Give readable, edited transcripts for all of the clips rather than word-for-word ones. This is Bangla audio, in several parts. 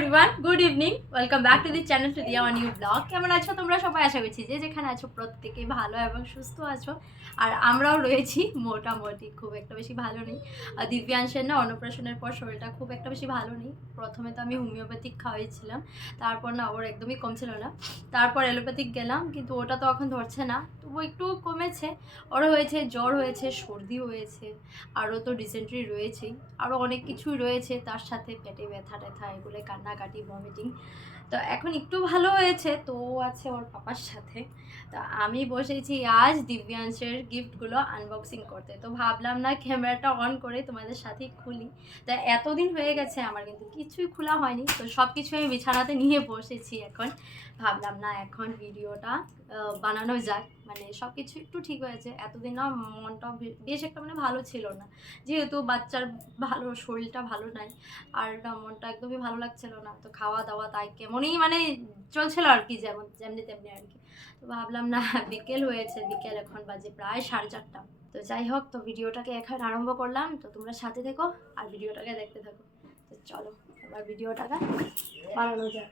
Everyone, good evening. Welcome back to the channel to the আমার নিউ ব্লগ। কেমন আছো তোমরা সবাই? আশা করছি যে যেখানে আছো প্রত্যেকে ভালো এবং সুস্থ আছো। আর আমরাও রয়েছি মোটামুটি, খুব একটা বেশি ভালো নেই। দিব্যাংশের না অন্নপ্রাশনের পর শরীরটা খুব একটা বেশি ভালো নেই। প্রথমে তো আমি হোমিওপ্যাথিক খাওয়াইছিলাম, তারপর না ওর একদমই কমছিল না। তারপর অ্যালোপ্যাথিক গেলাম, কিন্তু ওটা তো এখন ধরছে না, তবু একটু কমেছে। ওর হয়েছে জ্বর, হয়েছে সর্দি, হয়েছে আরও তো ডিসেন্ট্রি রয়েছেই, আরও অনেক কিছুই রয়েছে। তার সাথে পেটে ব্যথা ট্যাথা, এগুলো কান্নাকাটি, ভমিটিং। তো এখন একটু ভালো হয়েছে, তো আছে ওর পাপার সাথে। তো আমি বসেছি আজ দিব্যাংশের গিফটগুলো আনবক্সিং করতে। তো ভাবলাম না ক্যামেরাটা অন করে তোমাদের সাথেই খুলি। তা এতদিন হয়ে গেছে আমার কিন্তু কিছুই খোলা হয়নি, তো সব কিছু আমি বিছানাতে নিয়ে বসেছি এখন। ভাবলাম না এখন ভিডিওটা বানানো যাক, মানে সব কিছু একটু ঠিক হয়েছে। এতদিন না মনটাও বেশ একটা মানে ভালো ছিল না, যেহেতু বাচ্চার ভালো শরীরটা ভালো নাই। আর মনটা একদমই ভালো লাগছিল না, তো খাওয়া দাওয়া তাই কেমনই মানে চলছিল আর কি, যেমনি তেমনি আর কি। তো ভাবলাম না বিকেল হয়েছে, বিকেল এখন বাজে প্রায় 4:30। তো যাই হোক, তো ভিডিওটাকে এখন আরম্ভ করলাম। তো তোমরা সাথে থেকো আর ভিডিওটাকে দেখতে থাকো। তো চলো এবার ভিডিওটাকে বানানো যাক।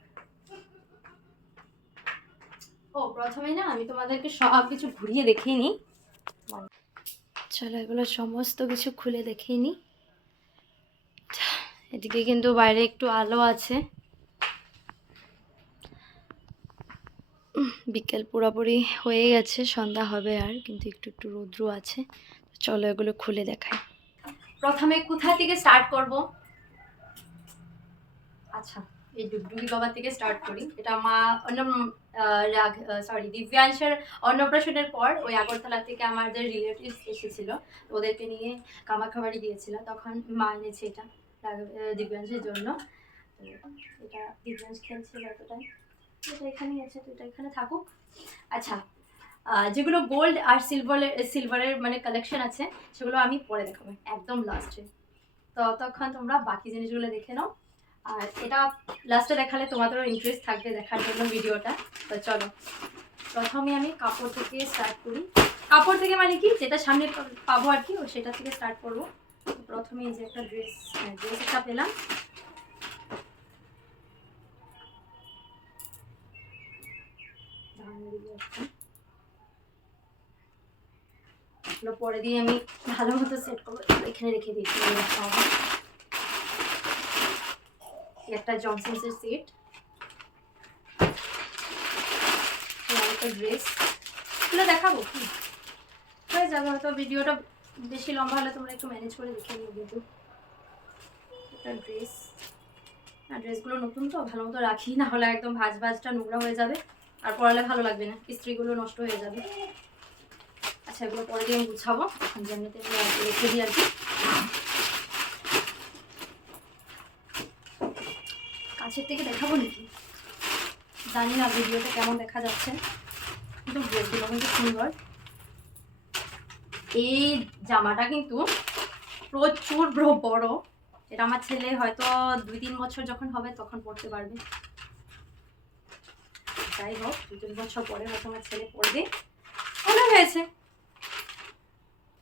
ও প্রথমে না আমি তোমাদেরকে সব কিছু ঘুরিয়ে দেখিয়ে নিই। চলো এগুলো সমস্ত কিছু খুলে দেখিয়ে নিই। এদিকে কিন্তু বাইরে একটু আলো আছে, বিকেল পুরোপুরি হয়ে গেছে, সন্ধ্যা হবে আর, কিন্তু একটু একটু রৌদ্র আছে। চলো এগুলো খুলে দেখাই। প্রথমে কোথা থেকে স্টার্ট করব? আচ্ছা, এই ডুগডুগি বাবা থেকে স্টার্ট করি। এটা মা দিব্যাংশের অন্নপ্রাশনের পর ওই আগরতলা থেকে আমাদের রিলেটিভস এসেছিল, ওদেরকে নিয়ে কামাখ্যাবাড়ি গিয়েছিল, তখন মা এনেছে এটা দিব্যাংশের জন্য। তো এটা দিব্যাংশ খেলছিল এতটাই, এটা এখানেই আছে, তো এটা এখানে থাকুক। আচ্ছা, যেগুলো গোল্ড আর সিলভারের মানে কালেকশন আছে, সেগুলো আমি পরে দেখাবো একদম লাস্টে। তো ততক্ষণ তোমরা বাকি জিনিসগুলো দেখে নাও, আর এটা লাস্টে দেখালে তোমাদেরও ইন্টারেস্ট থাকবে দেখার জন্য ভিডিওটা। তো চলো প্রথমে আমি কাপড় থেকে স্টার্ট করি। কাপড় থেকে মানে কি, যেটা সামনে পাবো আর কি, সেটা থেকে স্টার্ট করবো। প্রথমে এই যে একটা ড্রেস একটা পেলাম, পরে দিয়ে আমি ভালো মতো সেট করবো, এখানে রেখে দিয়েছি। একটা জনসন্সের সেট, একটা ড্রেস, এগুলো দেখাবো কি হয়ে যাবে হয়তো। ভিডিওটা বেশি লম্বা হলে তোমরা একটু ম্যানেজ করে দেখে নিও। কিন্তু একটা ড্রেস, আর ড্রেসগুলো নতুন তো ভালো মতো রাখি, না হলে একদম ভাঁজটা নোংরা হয়ে যাবে, আর পরালে ভালো লাগবে না, ইস্ত্রিগুলো নষ্ট হয়ে যাবে। আচ্ছা, এগুলো পরে দিয়ে আমি গুছাবো, এখন যেমনিতে রেখে দিই আর কি। কাছের থেকে দেখাবো নাকি জানি না ভিডিওটা কেমন দেখা যাচ্ছে, কিন্তু ড্রেসগুলো কিন্তু সুন্দর। এই জামাটা কিন্তু প্রচুর বড়, এটা আমার ছেলে হয়তো 2-3 বছর যখন হবে তখন পড়তে পারবে। যাই হোক, 2-3 বছর পরে হয়তো আমার ছেলে পড়বে, মনে হয়েছে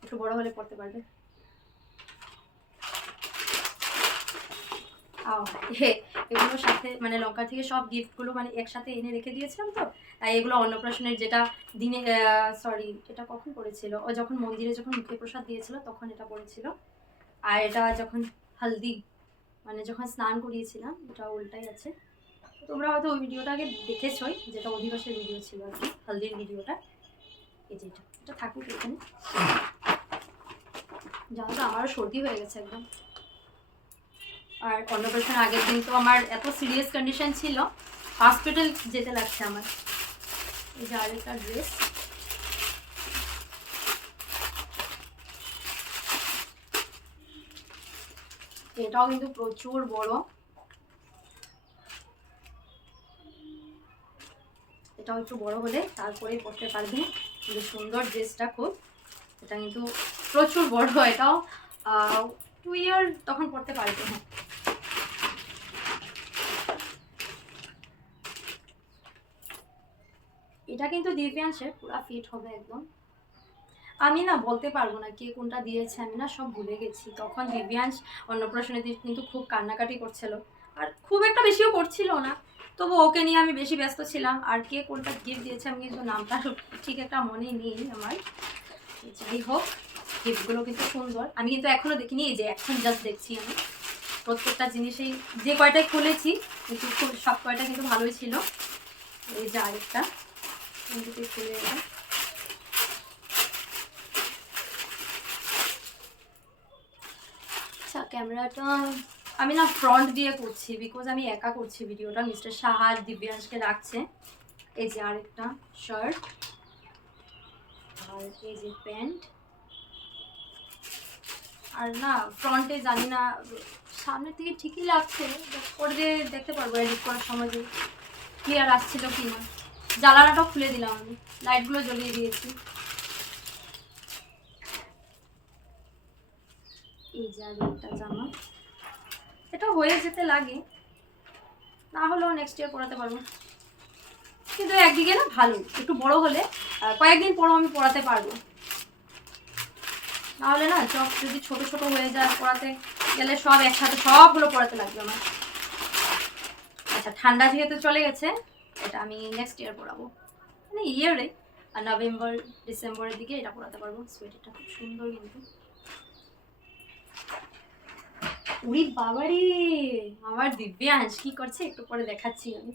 একটু বড় হলে পড়তে পারবে। এগুলোর সাথে মানে লঙ্কা থেকে সব গিফটগুলো মানে একসাথে এনে রেখে দিয়েছিলাম, তো তাই এগুলো অন্নপ্রাশনের যেটা দিনে এটা কখন পড়েছিল, ও যখন মন্দিরে যখন মুখে প্রসাদ দিয়েছিল তখন এটা পড়েছিল। আর এটা যখন হলদি মানে যখন স্নান করিয়েছিলাম, এটা উল্টাই আছে। তোমরা হয়তো ওই ভিডিওটা আগে দেখেছোই, যেটা অধিবাসের ভিডিও ছিল আর কি, হলদির ভিডিওটা। এই যে এটা থাকুক এখানে। জানো তো আমারও সর্দি হয়ে গেছে একদম। আর অন্নপ্রাশনের আগের দিন তো আমার এত সিরিয়াস কন্ডিশন ছিল, হসপিটাল যেতে লাগছে আমার। এই যে আরেকটা ড্রেস, এটাও কিন্তু প্রচুর বড়, এটাও একটু বড় হলে তারপরেই পরতে পারবে। কিন্তু সুন্দর ড্রেসটা খুব, এটা কিন্তু প্রচুর বড়, এটাও 2 ইয়ার তখন পরতে পারবে। হ্যাঁ, এটা কিন্তু দিব্যাংশের পুরো ফিট হবে একদম। আমি না বলতে পারবো না কে কোনটা দিয়েছে, আমি না সব ভুলে গেছি। তখন দিব্যাংশ অন্নপ্রাশনের দিন কিন্তু খুব কান্নাকাটি করছিল, আর খুব একটা বেশিও করছিল না, তবু ওকে নিয়ে আমি বেশি ব্যস্ত ছিলাম। আর কে কোনটা গিফট দিয়েছে আমি কিন্তু নামটা ঠিক একটা মনে নেই আমার। যাই হোক, গিফটগুলো কিন্তু সুন্দর, আমি কিন্তু এখনো দেখিনি, এই যে এখন জাস্ট দেখছি আমি। প্রত্যেকটা জিনিসেই যে কয়টাই খুলেছি কিন্তু সব কয়টা কিন্তু ভালোই ছিল। এই যে আরেকটা কিন্তু খুলে এলাম। আচ্ছা, ক্যামেরাটা আমি না ফ্রন্ট দিয়ে করছি, বিকজ আমি একা করছি ভিডিওটা, মিস্টার সাহা আর দিব্যাংশকে রাখছে। এই যে আরেকটা শার্ট, আর এই যে প্যান্ট। আর না ফ্রন্টে জানি না, সামনের থেকে ঠিকই লাগছে, করে দিয়ে দেখতে পারবো এডিট করার সময় যে ক্লিয়ার আসছিল কি না। জ্বালানাটাও খুলে দিলাম আমি, লাইটগুলো জ্বলিয়ে দিয়েছি। এই যে আরেকটা জামা, এটা হয়ে যেতে লাগে, না হলেও নেক্সট ইয়ার পরাতে পারবো। কিন্তু একদিকে না ভালো, একটু বড় হলে কয়েকদিন পরও আমি পরাতে পারবো। নাহলে না সব যদি ছোট ছোট হয়ে যায় পরাতে গেলে সব একসাথে সবগুলো পরাতে লাগবে আমার। আচ্ছা, ঠান্ডা যেহেতু চলে গেছে, এটা আমি নেক্সট ইয়ার পরাবো, মানে ইয়ারে আর নভেম্বর ডিসেম্বরের দিকে এটা পরাতে পারবো। সোয়েটারটা খুব সুন্দর কিন্তু। উড়ি বাবারে, আমার দিব্যাংশ কি করছে একটু পরে দেখাচ্ছি আমি।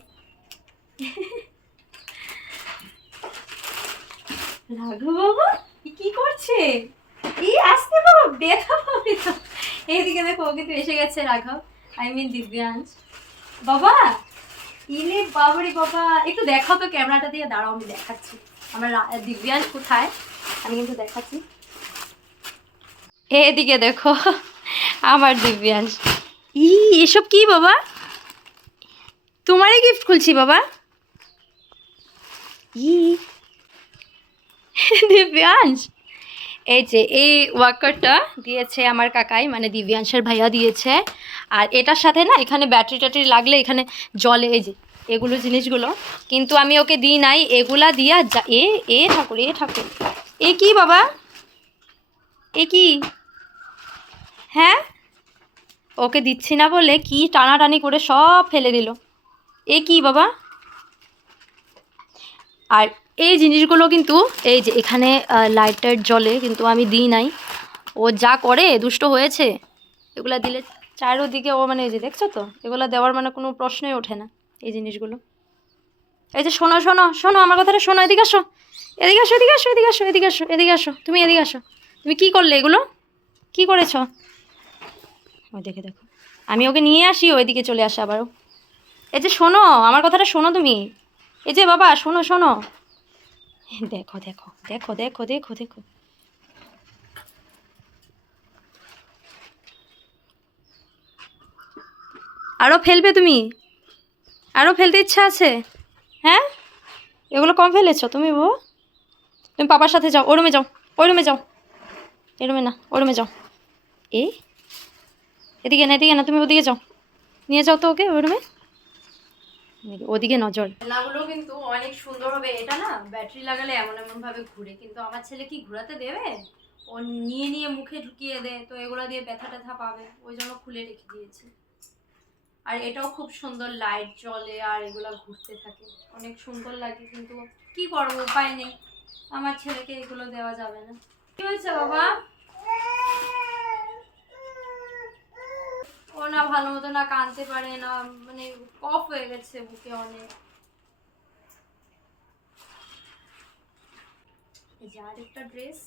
রাঘু বাবা কি করছে? এই আসতে বাবা, ব্যথা পাবে তো। এইদিকে দেখো, ও কিন্তু এসে গেছে রাঘব, আই মিন দিব্যাংশ। বাবা ইলে বাবারে বাবা, একটু দেখাও তো ক্যামেরাটা দিয়ে, দাঁড়াও আমি দেখাচ্ছি আমার দিব্যাংশ কোথায়, আমি কিন্তু দেখাচ্ছি। এদিকে দেখো আমার দিব্যাংশ। এসব কি বাবা? তোমারই গিফট খুলছি বাবা। দিব্যাংশ, এই যে এই ওয়াকারটা দিয়েছে আমার কাকাই, মানে দিব্যাংশের ভাইয়া দিয়েছে। আর এটার সাথে না এখানে ব্যাটারি ট্যাটারি লাগলে এখানে জলে, এই যে এগুলো জিনিসগুলো কিন্তু আমি ওকে দিই নাই, এগুলা দিয়া এ ঠাকুর এ কি বাবা, এ কি? হ্যাঁ, ওকে দিচ্ছি না বলে কি টানাটানি করে সব ফেলে দিল। এ কি বাবা? আর এই জিনিসগুলো কিন্তু এই যে এখানে লাইটার জ্বলে, কিন্তু আমি দিই নাই। ও যা করে দুষ্ট হয়েছে, এগুলো দিলে চারোদিকে ও মানে এই যে দেখছো তো, এগুলো দেওয়ার মানে কোনো প্রশ্নই ওঠে না এই জিনিসগুলো। এই যে শোনো শোনো শোনো, আমার কথাটা শোনো, এদিকে আসো, এদিকে আসো, এদিকে আসো, এদিকে আসো, এদিকে আসো, এদিকে আসো, তুমি এদিকে আসো। তুমি কি করলে এগুলো? কি করেছ? ওই দেখে দেখো, আমি ওকে নিয়ে আসি ওইদিকে চলে আসে আবারও। এই যে শোনো, আমার কথাটা শোনো তুমি, এই যে বাবা শোনো শোনো, দেখো দেখো দেখো দেখো দেখো দেখো। আরও ফেলবে তুমি? আরও ফেলতে ইচ্ছা আছে? হ্যাঁ, এগুলো কম ফেলেছো তুমি বাবা? তুমি পাপার সাথে যাও, ওই রুমে যাও, ওই রুমে যাও, এই রুমে না ওই রুমে যাও। এদিকে না, এদিকে না, তুমি ওদিকে যাও, নিয়ে যাও তো ওকে ওই রুমে, ওদিকে নজর। খেলনাগুলো কিন্তু অনেক সুন্দর হবে। এটা না ব্যাটারি লাগালে এমন এমন ভাবে ঘুরে, কিন্তু আমার ছেলে কি ঘোরাতে দেবে? ও নিয়ে নিয়ে মুখে ঢুকিয়ে দেয়, তো এগুলো দিয়ে ব্যথা ট্যাথা পাবে, ওই জন্য খুলে রেখে দিয়েছি। আর এটাও খুব সুন্দর, লাইট জ্বলে আর এগুলো ঘুরতে থাকে, অনেক সুন্দর লাগে, কিন্তু কি করবো, উপায় নেই, আমার ছেলেকে এগুলো দেওয়া যাবে না। কি হয়েছে বাবা? ও না ভালো মতো না কাঁদতে পারে না, মানে কফ হয়ে গেছে বুকে অনেক। এই যে আরেকটা ড্রেস,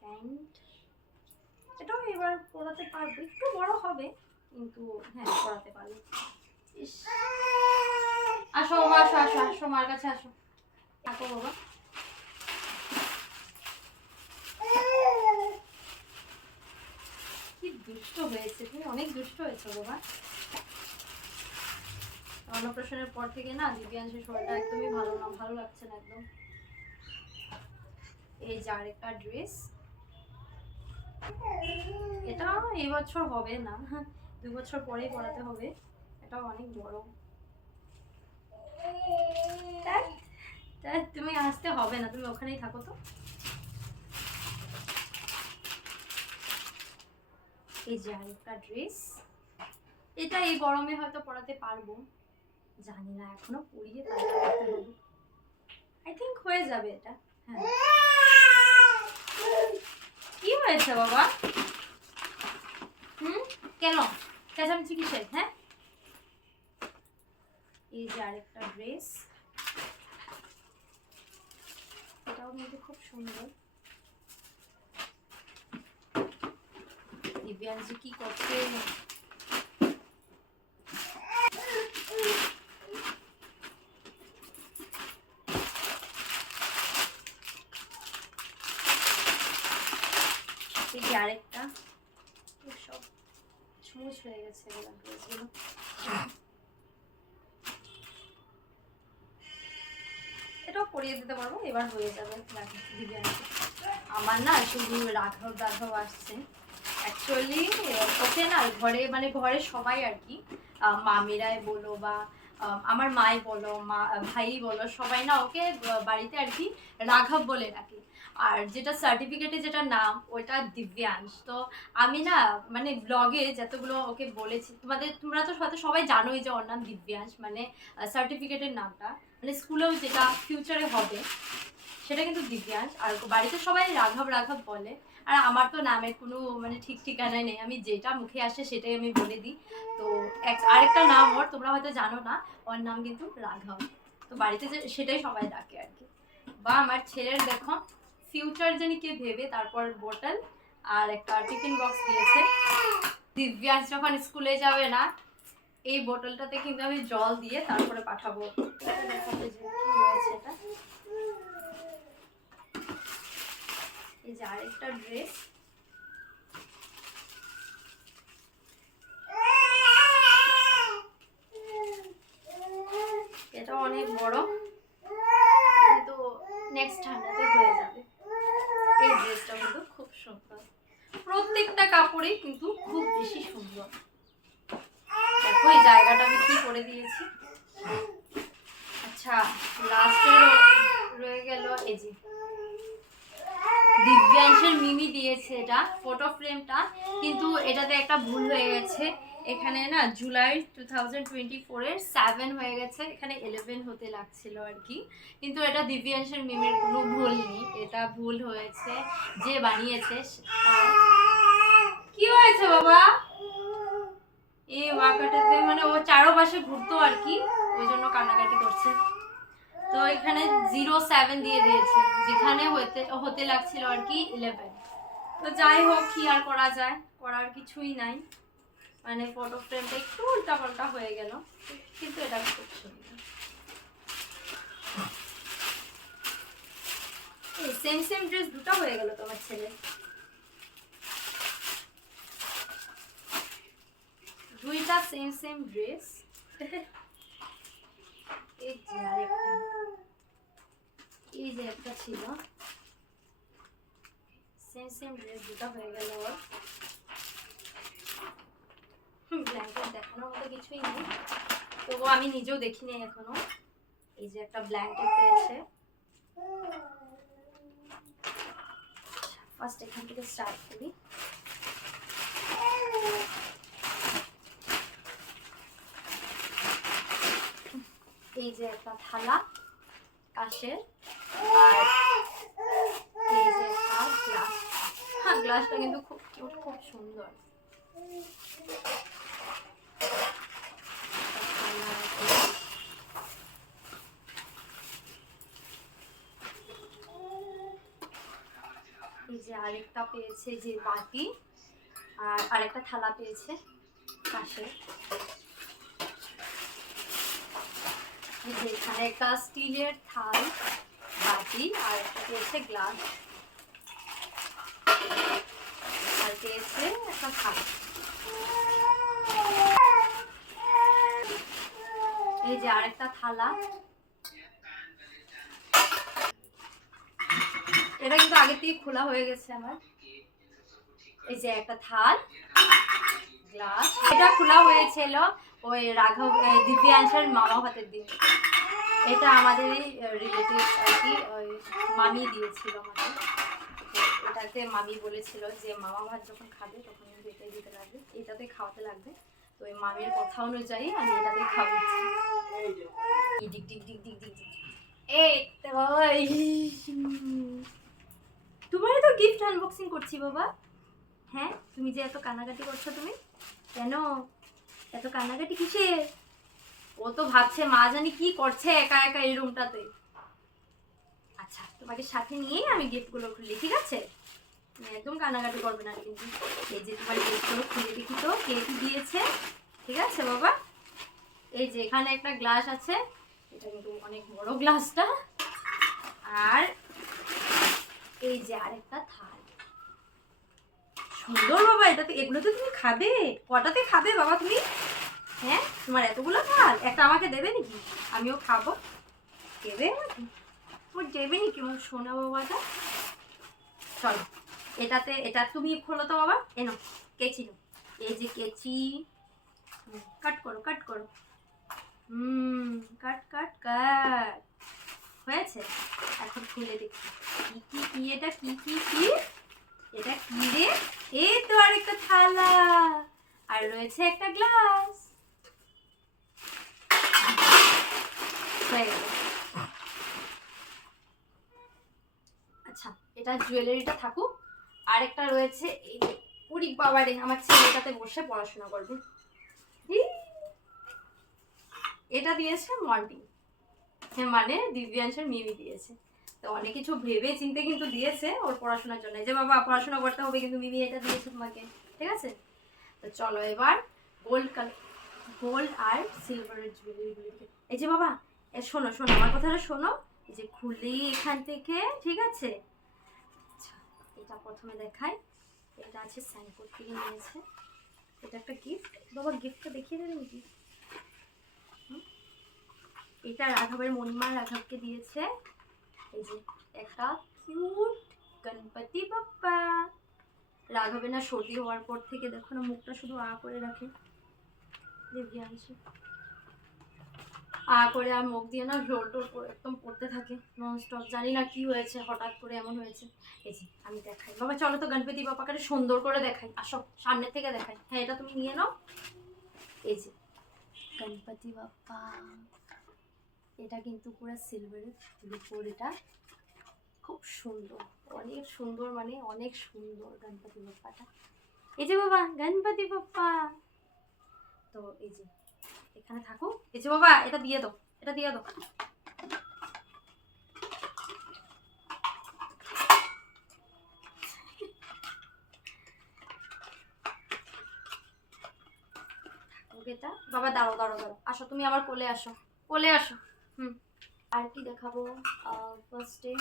প্যান্ট, এটাও এবার পরাতে পারবো, একটু বড় হবে কিন্তু হ্যাঁ পরাতে পারবো। আসো বাবা, আসো আসো আসো, মার কাছে আসো, থাকো বাবা। কি দুষ্ট হয়েছে তুমি, অনেক দুষ্ট হয়েছে বাবা। অন্নপ্রাশনের পর থেকে না দিব্যাংশের শরীরটা একদমই ভালো না, ভালো লাগছে না একদম। এই যে আরেকটা ড্রেস, এটা এবছর হবে না, 2 বছর পরেই পরাতে হবে, এটাও অনেক বড়। তুমি আসতে হবে না, তুমি ওখানেই থাকো তো। এই যে আরেকটা ড্রেস, এটা এই গরমে হয়তো পরাতে পারবো, জানি না, এখনো পরিয়ে তারপর করতে হবে। আই থিঙ্ক হয়ে যাবে এটা। হ্যাঁ, কি হয়েছে বাবা? কেন চেঁচামেচি কিসের? হ্যাঁ, এই যে আরেকটা ড্রেস, এটাও কিন্তু খুব সুন্দর। দিব্যাংশী কি করছে? এই যে আরেকটা, সব ছুঁচ হয়ে গেছে এগুলো ড্রেসগুলো। এটাও পরিয়ে দিতে পারবো, এবার হয়ে যাবে দিব্যাংশী। আমার না শুধু রাঘব রাঘব আসছে। অ্যাকচুয়ালি ওকে না ঘরে, মানে ঘরের সবাই আর কি, মামিরাই বলো বা আমার মাই বলো, মা ভাই বলো, সবাই না ওকে বাড়িতে আর কি রাঘব বলে ডাকে। আর যেটা সার্টিফিকেটে যেটা নাম ওইটা দিব্যাংশ। তো আমি না মানে ব্লগে যতগুলো ওকে বলেছি, তোমরা তো হয়তো সবাই জানোই যে ওর নাম দিব্যাংশ, মানে সার্টিফিকেটের নামটা, মানে স্কুলেও যেটা ফিউচারে হবে সেটা কিন্তু দিব্যাংশ। আর বাড়িতে সবাই রাঘব রাঘব বলে। আর আমার তো নামের কোনো মানে ঠিক ঠিকানাই নেই, আমি যেটা মুখে আসে সেটাই আমি বলে দিই। তো আরেকটা নাম ওর, তোমরা হয়তো জানো না, ওর নাম কিন্তু রাঘব। তো বাড়িতে যে সেটাই সবাই ডাকে আর কি। বা আমার ছেলের দেখো ফিউচার জানি কে ভেবে তারপর বোতল আর একটা টিফিন বক্স দিয়েছে। দিব্যাংশ যখন স্কুলে যাবে না, এই বোতলটাতে কিন্তু আমি জল দিয়ে তারপরে পাঠাবো। দেখাতে যে কি হয়েছে এটা। এই যে আরেকটা ড্রেস, এটা অনেক বড় কিন্তু নেক্সট ঠান্ডাতে হয়ে যাবে। এই ড্রেসটা কিন্তু খুব সুন্দর, প্রত্যেকটা কাপড়ই কিন্তু খুব বেশি সুন্দর। দেখো এই জায়গাটা আমি কি করে দিয়েছি। আচ্ছা, লাস্টে রয়ে গেল এই যে দিব্যাংশের মিমি দিয়েছে এটা ফটো ফ্রেমটা, কিন্তু এটাতে একটা ভুল হয়ে গেছে। এখানে না জুলাই 2024 এর 7 হয়ে গেছে, এখানে 11 হতে লাগছিল আর কি। কিন্তু এটা দিব্যাংশের মিমির কোনো ভুল নেই, এটা ভুল হয়েছে যে বানিয়েছে। কি হয়েছে বাবা? এই ওয়াকাটাতে মানে ও চারপাশে ঘুরতো আর কি, ওই জন্য কান্নাকাটি করছে। তো এখানে 07 দিয়ে দিয়েছে, যেখানে হতে লাগছিল আর কি 11। তো যাই হোক, কি আর করা যায়, করার কিছুই নাই। মানে ফটো ফ্রেমটা একটু উল্টাপাল্টা হয়ে গেল, কিন্তু এটা খুব সুন্দর। এই সেম সেম ড্রেস দুটো হয়ে গেল তোমার ছেলে, দুইটা সেম সেম ড্রেস। এই যে আরেকটা, এই যে একটা ছিল, সেম সেম ড্রেস দুটো হয়ে গেল ওর। ব্ল্যাঙ্কেট দেখানোর মতো কিছুই নেই, তবু আমি নিজেও দেখিনি এখনো। এই যে একটা ব্ল্যাঙ্কেট পেয়েছে। ফার্স্ট এখান থেকে স্টার্ট করি। এই যে একটা থালা কাশের, আর এই যে একটা গ্লাস। হ্যাঁ, গ্লাসটা কিন্তু খুব কিউট, খুব সুন্দর। এই যে আরেকটা পেয়েছে যে বাটি, আর আরেকটা থালা পেয়েছে পাশে। এই যে এখানে একটা স্টিলের থাল বাটি, আর একটা পেয়েছে গ্লাস, আর পেয়েছে একটা থালা। এই যে আরেকটা থালা, এটা কিন্তু আগে থেকে খোলা হয়ে গেছে আমার। এই যে একটা থাল, গ্লাস, এটা খোলা হয়েছিল ওই রাঘব দিব্যাংশের মামা ভাতের দিন। এটা আমাদেরই রিলেটিভ আর কি, ওই মামি দিয়েছিল আমাকে। এটা তাতে মামি বলেছিল যে মামা ভাত যখন খাবে তখন কিন্তু এটাই দিতে লাগবে, এটাতে খাওয়াতে লাগবে। তো ওই মামির কথা অনুযায়ী আমি এটাতে খাওয়াচ্ছি। ডিক ডিক ডিক ডিক ডিক ডিক। এই তো বাবা, তোমার তো গিফট আনবক্সিং করছি বাবা। হ্যাঁ, তুমি যে এত কান্নাকাটি করছো, তুমি কেন এত কান্নাকাটি কিসের? ও তো ভাবছে মা জানি কি করছে একা একা এই রুমটাতে। আচ্ছা, তোমাকে সাথে নিয়ে আমি গিফটগুলো খুলি, ঠিক আছে? তুমি একদম কান্নাকাটি করবে না কিন্তু। এই যে তোমার গিফটগুলো খুলে দেখি তো কে কি দিয়েছে, ঠিক আছে বাবা? এই যে এখানে একটা গ্লাস আছে, এটা কিন্তু অনেক বড় গ্লাসটা। আর এই যে আরেকটা থাল, সুন্দর বাবা। এটাতে এগুলোতে তুমি খাবে? কটাতে খাবে বাবা তুমি? হ্যাঁ, তোমার এতগুলো থাল, একটা আমাকে দেবে নাকি? আমিও খাবো। দেবে নাকি? ওর দেবে নাকি আমার সোনা বাবাটা? চলো, এটাতে এটা তুমি খোলো তো বাবা। এনো কেচি, এই যে কেচি, কাট করো কাট করো। কাট কাট কাট হয়েছে। এখন খুলে দেখি কি কি কি, এটা কি কি কি, এটা কি রে? এই তো আরেকটা থালা, আর রয়েছে একটা গ্লাস। আচ্ছা, এটা জুয়েলারিটা থাকুক। আর একটা রয়েছে এই যে, উরি বাবা রে, আমার ছেলেটাতে বসে পড়াশোনা করবে। এটা দিয়েছে মন্টি, মানে দিব্যাংশের মিমি দিয়েছে। তো অনেক কিছু ভেবে চিন্তে কিন্তু দিয়েছে ওর পড়াশোনার জন্য, যে বাবা পড়াশোনা করতে হবে কিন্তু মিমি এটা দিয়েছে তোমাকে, ঠিক আছে? তো চলো এবার গোল্ড আর সিলভারের জুয়েলারিগুলিকে, এই যে বাবা শোনো শোনো আমার কথাটা শোনো। এই যে খুললেই এখান থেকে, ঠিক আছে? আচ্ছা, এটা প্রথমে দেখাই। এটা আছে স্যানকোর থেকে নিয়েছে, এটা একটা গিফট। বাবা গিফটটা দেখিয়ে দেবে নাকি? এটা রাঘবের মণিমা রাঘবকে দিয়েছে। এই যে একটা কিউট গণপতি বাপ্পা। রাঘবে না সর্দি হওয়ার পর থেকে দেখো না মুখটা শুধু আ করে রাখে, দিব্যাংশু আ করে, আর মুখ দিয়ে না ঢোল টোল একদম পড়তে থাকে নন স্টপ। জানি না কি হয়েছে, হঠাৎ করে এমন হয়েছে। এই যে আমি দেখাই বাবা, চলো তো গণপতি বাপ্পাকে সুন্দর করে দেখাই, আসো সামনে থেকে দেখাই। হ্যাঁ, এটা তুমি নিয়ে নাও। এই যে গণপতি বাপ্পা, এটা কিন্তু পুরো সিলভারের উপর, এটা খুব সুন্দর, অনেক সুন্দর, মানে অনেক সুন্দর গণপতি বাপ্পাটা। এই যে বাবা গণপতি বাপ্পা, তো এই যে এখানে থাকো। এই যে বাবা এটা দিয়ে দাও, এটা দিয়ে দাও। এটা বাবা দাঁড়াও দাঁড়াও দাঁড়াও, আসো তুমি আমার কোলে আসো, কোলে আসো। আর কি দেখাবো ফার্স্টে?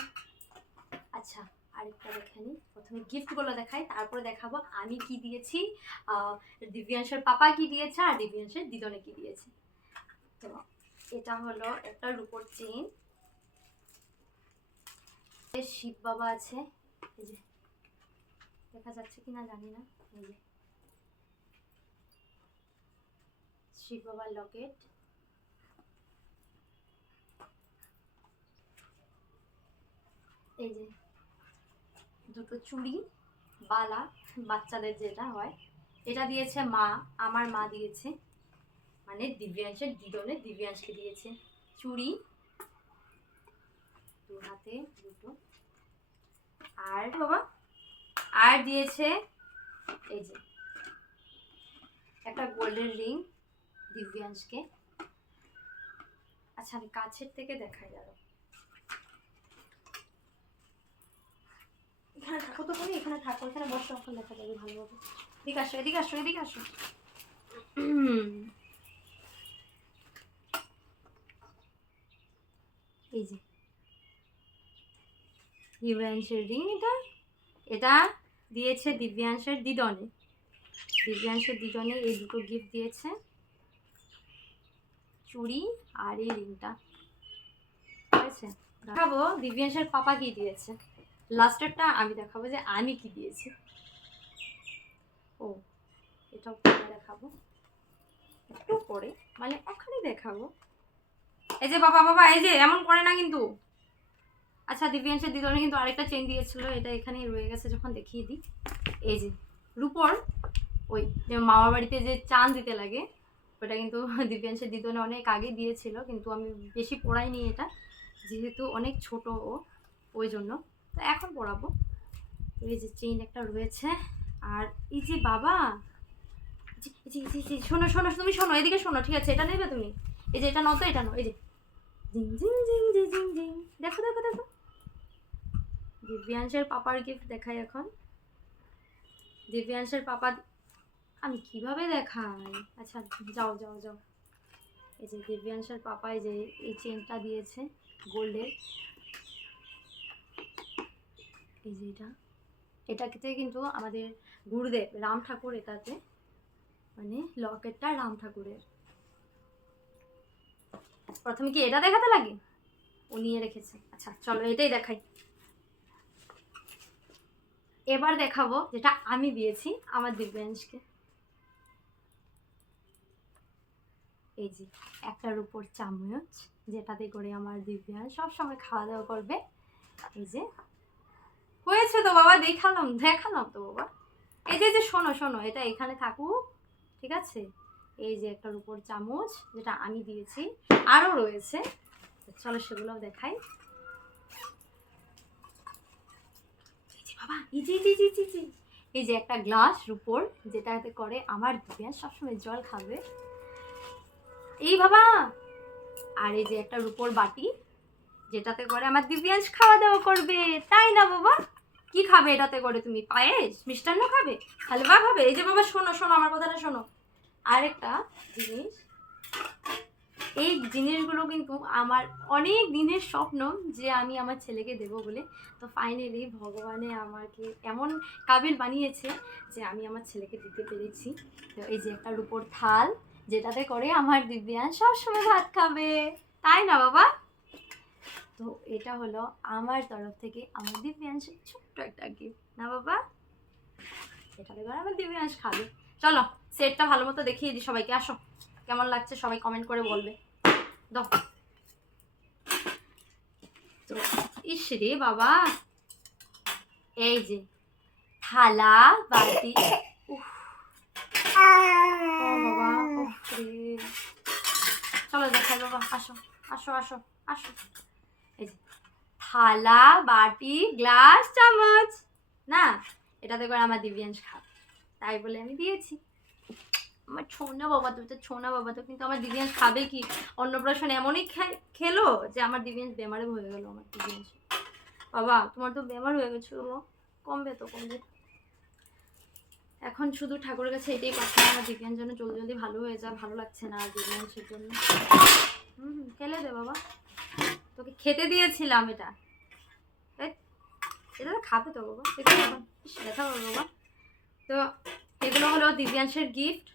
আচ্ছা, আরেকটা দেখে নিই। প্রথমে গিফটগুলো দেখাই, তারপরে দেখাবো আমি কি দিয়েছি, দিব্যাংশের পাপা কি দিয়েছে, আর দিব্যাংশের দিদনে কি দিয়েছে। তো এটা হলো একটা রূপোর চেইন, শিব বাবা আছে, এই যে দেখা যাচ্ছে কিনা জানি না, এই যে শিব বাবার লকেট। এই যে দুটো চুড়ি, বালা, বাচ্চাদের যেটা হয়, এটা দিয়েছে মা, আমার মা দিয়েছে, মানে দিব্যাংশের দিদনে দিব্যাংশকে দিয়েছে চুড়ি, দু হাতে দুটো। আর বাবা আর দিয়েছে এই যে একটা গোল্ডেন রিং দিব্যাংশকে। আচ্ছা, আমি কাছের থেকে দেখাই, যাবো এখানে থাকো তো তুমি, এখানে থাকো, এখানে বসো, এখন দেখা যাবে ভালোভাবে। এদিকে আসো এদিকে আসো এদিকে আসো। এই যে দিব্যাংশের রিং, এটা এটা দিয়েছে দিব্যাংশের দিদনে, দিব্যাংশের দিদনে এই দুটো গিফট দিয়েছে, চুড়ি আর এই রিংটা, ঠিক আছে? দেখাবো দিব্যাংশের পাপা কি দিয়েছে, লাস্টেরটা আমি দেখাবো যে আমি কি দিয়েছি। ও এটাও পরে দেখাবো, একটু পরে, মানে এখনই দেখাবো। এই যে বাবা বাবা, এই যে এমন করে না কিন্তু, আচ্ছা দিব্যাংশের দিদনে কিন্তু আরেকটা চেন দিয়েছিল, এটা এখানেই রয়ে গেছে, যখন দেখিয়ে দিই। এই যে রূপোর ওই যে মামার বাড়িতে যে চান দিতে লাগে, ওটা কিন্তু দিব্যাংশের দিদনে অনেক আগে দিয়েছিল, কিন্তু আমি বেশি পড়াইনি এটা, যেহেতু অনেক ছোট ও, ওই জন্য। তো এখন পড়াবো। এই যে চেইন একটা রয়েছে। আর এই যে বাবা, শোনো শোনো, তুমি শোনো, এদিকে শোনো, ঠিক আছে? এটা নেবে তুমি? এই যে এটা নাও তো, এটা নাও। এই যে জিং জিং জিং জিং জিং জিং, দেখো দেখো দেখো, দিব্যাংশের পাপার গিফট দেখাই এখন। দিব্যাংশের পাপা, আমি কিভাবে দেখাই? আচ্ছা যাও যাও যাও। এই যে দিব্যাংশের পাপা এই যে এই চেনটা দিয়েছে গোল্ডের। এই যে এটাতে কিন্তু আমাদের গুরুদেব রাম ঠাকুর, এটাতে মানে লকেটটা রাম ঠাকুরের। প্রথমে কি এটা দেখাতে লাগে? ও নিয়ে রেখেছে। আচ্ছা চলো এটাই দেখাই। এবার দেখাবো যেটা আমি দিয়েছি আমার দিব্যাংশকে। এই যে একটার উপর চামচ, যেটাতে করে আমার দিব্যাংশ সবসময় খাওয়া দাওয়া করবে। এই যে হয়েছে তো বাবা, দেখালাম দেখালাম তো বাবা। এই যে শোনো শোনো, এটা এখানে থাকুক, ঠিক আছে? এই যে একটার উপর চামচ, যেটা আমি দিয়েছি, আরও রয়েছে, চলো সেগুলো দেখাই। এই যে বাবা, এই যে একটা গ্লাস রূপোর, যেটাতে করে আমার দিব্যাংশ সবসময় জল খাবে। এই বাবা, আর এই যে একটা রূপোর বাটি, যেটাতে করে আমার দিব্যাংশ খাওয়া দাওয়া করবে, তাই না বাবা? কি খাবে এটাতে করে তুমি? পায়েস, মিষ্টান্ন খাবে, হালুয়া খাবে? এই যে বাবা শোনো শোনো, আমার কথাটা শোনো। আরেকটা জিনিস, এই জিনিসগুলো কিন্তু আমার অনেক দিনের স্বপ্ন যে আমি আমার ছেলেকে দেবো বলে। তো ফাইনালি ভগবানে আমাকে এমন কাবিল বানিয়েছে যে আমি আমার ছেলেকে দিতে পেরেছি। তো এই যে একটা রূপোর থাল, যেটাতে করে আমার দিব্যাংশ সবসময় ভাত খাবে, তাই না বাবা? তো এটা হলো আমার তরফ থেকে আমার দিব্যাংশের ছোট্ট একটা গিফট, না বাবা? এটাতে করে আমার দিব্যাংশ খাবে। চলো সেটটা ভালো মতো দেখিয়ে দিই সবাইকে, আসো। কেমন লাগছে সবাই কমেন্ট করে বলবে। দাও। তো ইস রে বাবা, এই যে থালা বাটি, বাবা চলো দেখাই বাবা, আসো আসো আসো আসো। এই যে থালা বাটি গ্লাস চামচ, না এটাতে করে আমার দিব্যাংশ খাবে, তাই বলে আমি দিয়েছি। আমার ছোনা বাবা তো, ছোনা বাবা তো, কিন্তু আমার দিব্যাংশ খাবে কি? অন্নপ্রাশন এমনই খেলো যে আমার দিব্যাংশ বেমারে হয়ে গেল। আমার দিব্যাংশ, বাবা তোমার তো বেমার হয়ে গেছিল, কমবে তো কমবে। এখন শুধু ঠাকুরের কাছে এটাই প্রার্থনা, আমার দিব্যাংশ যেন জলদি জলদি ভালো হয়ে যায়। ভালো লাগছে না আর দিব্যাংশের জন্য। খেলে দে বাবা, তোকে খেতে দিয়েছিলাম এটা, এটা তো খাবে তো বাবা, এটা দেখা হবে বাবা। তো এগুলো হলো দিব্যাংশের গিফট।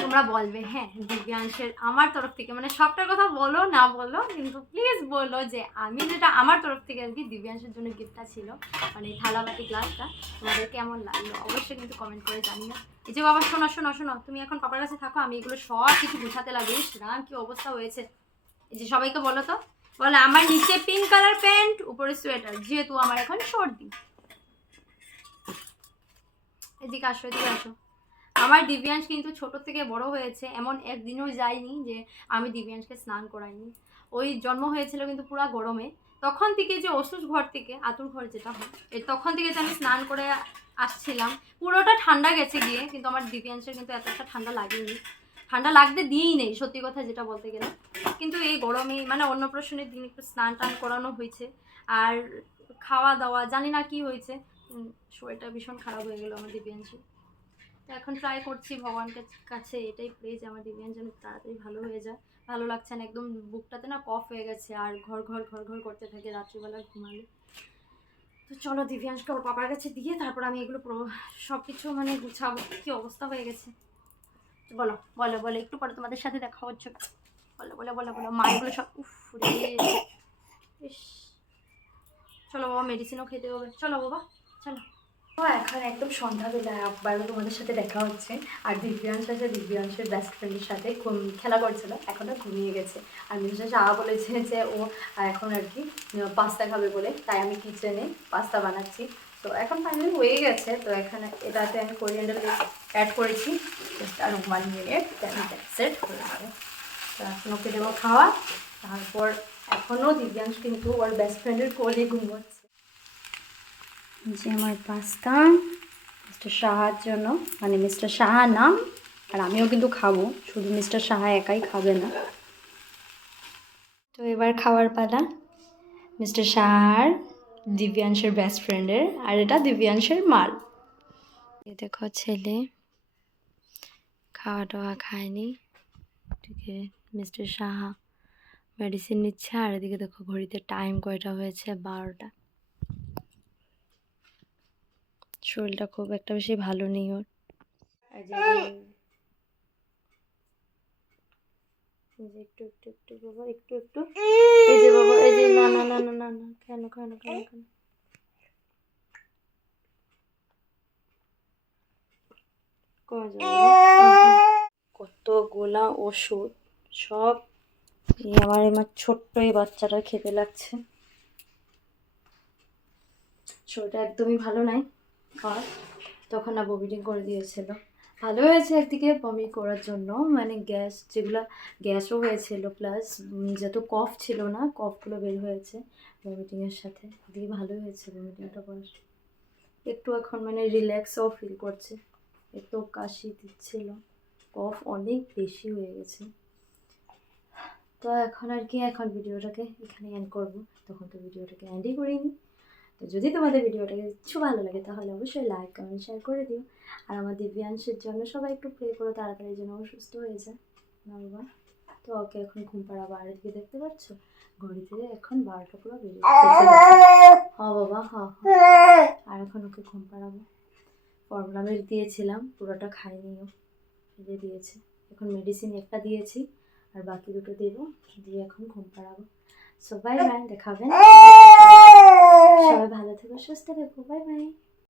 তোমরা বলবে হ্যাঁ দিব্যাংশের আমার তরফ থেকে, মানে সবটার কথা বলো না বলো, কিন্তু প্লিজ বলো যে আমি যেটা আমার তরফ থেকে আর কি দিব্যাংশের জন্য গিফটটা ছিল, মানে থালাবাটি গ্লাসটা, তোমাদের কেমন লাগলো অবশ্যই কিন্তু কমেন্ট করে জানিও। এই যে বাবা শোনো শোনো শোনো, তুমি এখন পাপার কাছে থাকো, আমি এগুলো সব কিছু গুছাতে লাগে। রাম কি অবস্থা হয়েছে। এই যে সবাইকে বলো তো, বলে আমার নিচে পিঙ্ক কালার প্যান্ট, উপরে সোয়েটার, যেহেতু আমার এখন সর্দি। এদিকে আসো এদিকে আসো। আমার দিব্যাংশ কিন্তু ছোট থেকে বড় হয়েছে, এমন একদিনও যায়নি যে আমি দিব্যাংশকে স্নান করাইনি। ওই জন্ম হয়েছিল কিন্তু পুরো গরমে, তখন থেকে যে ওষুধ ঘর থেকে আতুর ঘর যেটা হয়, তখন থেকে যে আমি স্নান করে আসছিলাম, পুরোটা ঠান্ডা গেছে গিয়ে, কিন্তু আমার দিব্যাংশের কিন্তু এত একটা ঠান্ডা লাগেনি, ঠান্ডা লাগতে দিই নেই সত্যি কথা যেটা বলতে গেলে। কিন্তু এই গরমে মানে অন্নপ্রাশনের দিন একটু স্নান টান করানো হয়েছে, আর খাওয়া দাওয়া জানি না কি হয়েছে, শরীরটা ভীষণ খারাপ হয়ে গেলো আমার দিব্যাংশের। এখন ট্রাই করছি ভগবানের কাছে এটাই প্রে যে আমার দিব্যাংশ যেন তাড়াতাড়ি ভালো হয়ে যায়। ভালো লাগছে না একদম, বুকটাতে না কফ হয়ে গেছে, আর ঘর ঘর ঘর ঘর করতে থাকে রাত্রিবেলা ঘুমালে। তো চলো দিব্যাংশকে ওর পাপার কাছে দিয়ে তারপর আমি এগুলো সব কিছু মানে গুছাবো। কি অবস্থা হয়ে গেছে বলো বলো বলো, একটু পরে তোমাদের সাথে দেখা হচ্ছে। বলো বলো বলো বলো, মা এগুলো সব উফ রে, ইস চলো বাবা মেডিসিনও খেতে হবে, চলো বাবা চলো। এখন একদম সন্ধ্যাবেলায় আবারও তোমাদের সাথে দেখা হচ্ছে। আর দিব্যাংশ আছে, দিব্যাংশের বেস্ট ফ্রেন্ডের সাথে খেলা করছিল, এখনও ঘুমিয়ে গেছে। আর মিস্টার শাহ বলেছে যে ও এখন আর কি পাস্তা খাবে বলে, তাই আমি কিচেনে পাস্তা বানাচ্ছি। তো এখন ফাইনালি হয়ে গেছে। তো এখানে এটাতে আমি কোরিয়ান্ডার লিভস অ্যাড করেছি, জাস্ট আর 1 মিনিট, দেন সেট হয়ে যাবে। তো এখন ওকে দেবো খাওয়া। তারপর এখনও দিব্যাংশ কিন্তু ওর বেস্ট ফ্রেন্ডের কোলে ঘুমোচ্ছে। যে আমার পাস্তা মিস্টার সাহার জন্য, মানে মিস্টার সাহা নাম, আর আমিও কিন্তু খাবো, শুধু মিস্টার সাহা একাই খাবে না। তো এবার খাওয়ার পালা মিস্টার সাহার, দিব্যাংশের বেস্ট ফ্রেন্ডের, আর এটা দিব্যাংশের মার। এ দেখো ছেলে খাওয়া টাওয়া খায়নি, ঠিক আছে। মিস্টার সাহা মেডিসিন নিচ্ছে, আর এদিকে দেখো ঘড়িতে টাইম কয়টা হয়েছে, 12টা। শরীরটা খুব একটা বেশি ভালো নেই ওর। একটু একটু একটু বাবা, একটু একটু, এই যে বাবা, এই যে, না না না না না না, কেন কেন কেন কেন, কতগুলা ওষুধ সব আমার ছোট্ট এই বাচ্চাটা খেতে লাগছে। শরীরটা একদমই ভালো নাই। আর তখন না বমিটিং করে দিয়েছিল। ভালো হয়েছে একদিকে বমি করার জন্য, মানে গ্যাস, যেগুলো গ্যাসও হয়েছিল, প্লাস যত কফ ছিল না, কফগুলো বের হয়েছে বমিটিংয়ের সাথে। দিয়ে ভালো হয়েছে বমিটিংটা করার। একটু এখন মানে রিল্যাক্সও ফিল করছে। একটু কাশি দিচ্ছিল, কফ অনেক বেশি হয়ে গেছে। তো এখন আর কি, এখন ভিডিওটাকে এখানে এন্ড করবো। তখন তো ভিডিওটাকে এন্ডই করিনি। তো যদি তোমাদের ভিডিওটাকে কিছু ভালো লাগে তাহলে অবশ্যই লাইক কমেন্ট শেয়ার করে দিও। আর আমার দিব্যাংশের জন্য সবাই একটু প্রে করো, তাড়াতাড়ি যেন ও সুস্থ হয়ে যায় না বাবা। তো ওকে এখন ঘুম পাড়াবো। আর এদিকে দেখতে পাচ্ছ ঘড়িতে এখন 12টা পুরো বেরিয়ে বাবা, আর এখন ওকে ঘুম পাড়াবো। ফর্মুলা মিল্ক দিয়েছিলাম, পুরোটা খাইনিও, ফেলে দিয়েছে। এখন মেডিসিন একটা দিয়েছি, আর বাকি দুটো দেবো, দিয়ে এখন ঘুম পাড়াবো। সো বাই বাই, দেখাবেন। সবাই ভালো থেকো, সুস্থ থেকো, বাই বাই।